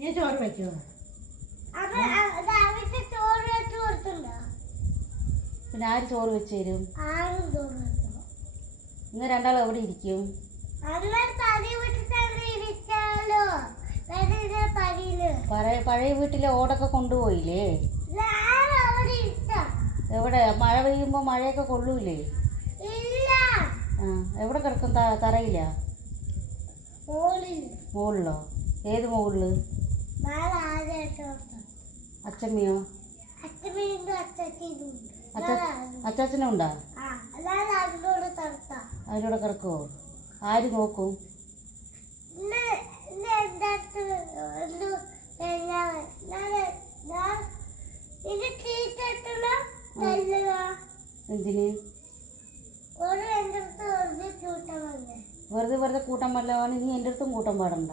നീ ചോറ് വെക്കോ? പിന്നെ ആര് ചോറ് വെച്ച് തരും? നിങ്ങൾ രണ്ടാളും എവിടെ ഇരിക്കും? പഴയ വീട്ടിലെ ഓടൊക്കെ കൊണ്ടുപോയില്ലേ? എവിടെ? മഴ പെയ്യുമ്പോ മഴയൊക്കെ കൊള്ളൂലേ? എവിടെ കിടക്കും? തറയില്ല? മുകളിലോ? ഏത് മുകളില്? അച്ഛമ്മയോ? അച്ചാച്ചനും ഉണ്ടാ? അതിലൂടെ കിടക്കുവോ? ആര് നോക്കും? എന്തിന്? വെറുതെ കൂട്ടാൻ പാടില്ല. നീ എൻ്റെ അടുത്തും കൂട്ടാൻ പാടണ്ട.